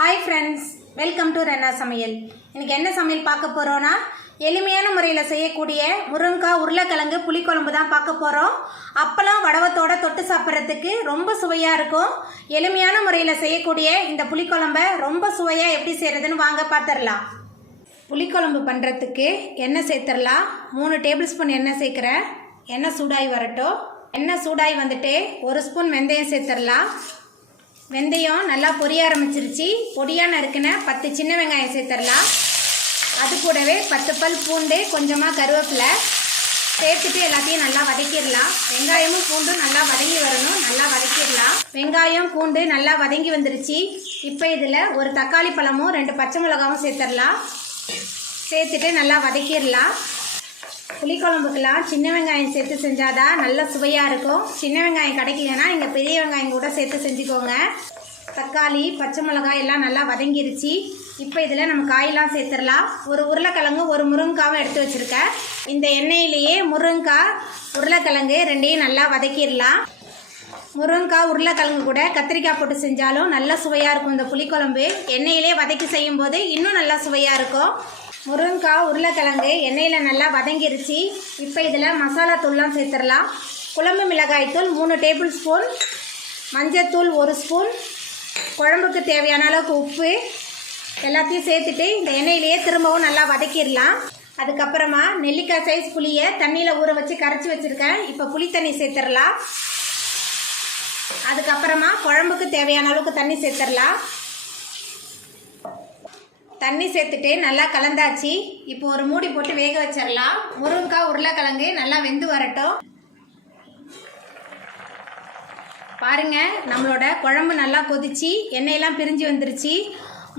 Hi friends, welcome to Renna சமையல். இன்றைக்கி என்ன சமையல் பார்க்க போகிறோன்னா, எளிமையான முறையில் செய்யக்கூடிய முருங்கைக்காய் உருளைக்கிழங்கு புளிக்குழம்பு தான் பார்க்க போகிறோம். அப்பளம் வடவத்தோடு தொட்டு சாப்பிட்றதுக்கு ரொம்ப சுவையாக இருக்கும். எளிமையான முறையில் செய்யக்கூடிய இந்த புளிக்குழம்பை ரொம்ப சுவையாக எப்படி செய்கிறதுன்னு வாங்க பார்த்துடலாம். புளிக்குழம்பு பண்ணுறதுக்கு எண்ணெய் சேர்த்துடலாம். 3 டேபிள் ஸ்பூன் எண்ணெய் சேர்க்குறேன். எண்ணெய் சூடாகி வரட்டும். எண்ணெய் சூடாகி வந்துட்டு 1 ஸ்பூன் வெந்தயம் சேர்த்துடலாம். வெந்தயம் நல்லா பொரிய ஆரம்பிச்சிருச்சு. பொடியாக நறுக்கின 10 சின்ன வெங்காயம் சேர்த்துடலாம். அது கூடவே 10 பல் பூண்டு, கொஞ்சமாக கருவேப்பிலை சேர்த்துட்டு எல்லாத்தையும் நல்லா வதக்கிடலாம். வெங்காயமும் பூண்டும் நல்லா வதங்கி வரணும். நல்லா வதக்கிடலாம். வெங்காயம் பூண்டு நல்லா வதங்கி வந்துருச்சு. இப்போ இதில் ஒரு தக்காளி பழமும் 2 பச்சை மிளகாவும் சேர்த்துடலாம். சேர்த்துட்டு நல்லா வதக்கிடலாம். புளிக்குழம்புக்கெல்லாம் சின்ன வெங்காயம் சேர்த்து செஞ்சாதான் நல்ல சுவையாக இருக்கும். சின்ன வெங்காயம் கிடைக்கலன்னா இங்கே பெரிய வெங்காயம் கூட சேர்த்து செஞ்சுக்கோங்க. தக்காளி, பச்சை மிளகாய் எல்லாம் நல்லா வதங்கிருச்சு. இப்போ இதில் நம்ம காயெல்லாம் சேர்த்துடலாம். ஒரு உருளைக்கிழங்கு, ஒரு முருங்கைக்காவும் எடுத்து வச்சுருக்கேன். இந்த எண்ணெயிலேயே முருங்கைக்காய், உருளைக்கிழங்கு ரெண்டையும் நல்லா வதக்கிடலாம். முருங்கைக்காய், உருளைக்கிழங்கு கூட கத்திரிக்காய் போட்டு செஞ்சாலும் நல்ல சுவையாக இருக்கும். இந்த புளிக்குழம்பு எண்ணெயிலே வதக்கி செய்யும்போது இன்னும் நல்லா சுவையாக இருக்கும். முருங்கைக்காய், உருளைக்கிழங்கு எண்ணெயில் நல்லா வதங்கிருச்சு. இப்போ இதில் மசாலா தூள்லாம் சேர்த்துடலாம். குழம்பு மிளகாய்த்தூள் 3 டேபிள் ஸ்பூன், மஞ்சத்தூள் 1 ஸ்பூன், குழம்புக்கு தேவையான அளவுக்கு உப்பு எல்லாத்தையும் சேர்த்துட்டு இந்த எண்ணெயிலேயே திரும்பவும் நல்லா வதக்கிடலாம். அதுக்கப்புறமா நெல்லிக்காய் சைஸ் புளியை தண்ணியில் ஊற வச்சு கரைச்சி வச்சுருக்கேன். இப்போ புளி தண்ணி சேர்த்துடலாம். அதுக்கப்புறமா குழம்புக்கு தேவையான அளவுக்கு தண்ணி சேர்த்துடலாம். தண்ணி சேர்த்துட்டு நல்லா கலந்தாச்சு. இப்போ ஒரு மூடி போட்டு வேக வச்சிடலாம். முருங்கைக்காய், உருளைக்கிழங்கு நல்லா வெந்து வரட்டும். பாருங்க, நம்மளோட குழம்பு நல்லா கொதிச்சு எண்ணெயெல்லாம் பிரிஞ்சு வந்துருச்சு.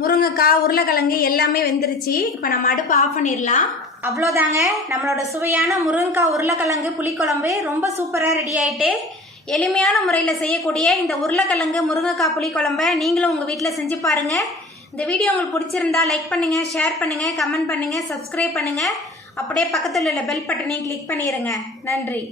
முருங்கைக்காய், உருளைக்கிழங்கு எல்லாமே வெந்துருச்சு. இப்போ நம்ம அடுப்பு ஆஃப் பண்ணிடலாம். அவ்வளோதாங்க, நம்மளோட சுவையான முருங்கைக்காய், உருளைக்கிழங்கு புளிக்குழம்பு ரொம்ப சூப்பராக ரெடி ஆகிட்டு. எளிமையான முறையில் செய்யக்கூடிய இந்த உருளைக்கிழங்கு முருங்கைக்காய் புளிக்குழம்பை நீங்களும் உங்கள் வீட்டில் செஞ்சு பாருங்கள். இந்த வீடியோ உங்களுக்கு பிடிச்சிருந்தா லைக் பண்ணுங்கள், ஷேர் பண்ணுங்கள், கமெண்ட் பண்ணுங்கள், சப்ஸ்கிரைப் பண்ணுங்கள். அப்படியே பக்கத்தில் உள்ள பெல் பட்டனையும் கிளிக் பண்ணிடுங்க. நன்றி.